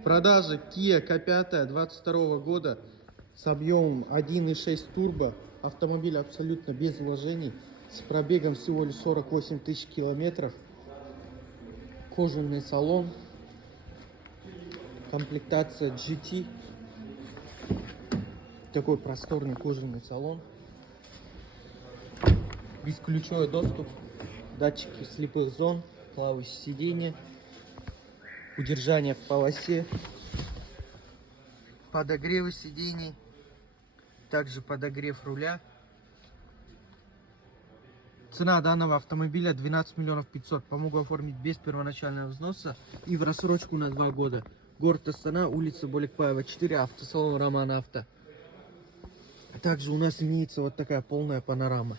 В продаже Kia K5 22 года с объемом 1.6 турбо. Автомобиль абсолютно без вложений, с пробегом всего лишь 48 тысяч километров. Кожаный салон, комплектация GT. Такой просторный кожаный салон. Бесключевой доступ, датчики слепых зон, плавающее сиденье, удержание в полосе, подогревы сидений, также подогрев руля. Цена данного автомобиля 12 миллионов 500. Помогу оформить без первоначального взноса и в рассрочку на 2 года. Город Астана, улица Боликпаева, 4, автосалон Роман Авто. Также у нас имеется вот такая полная панорама.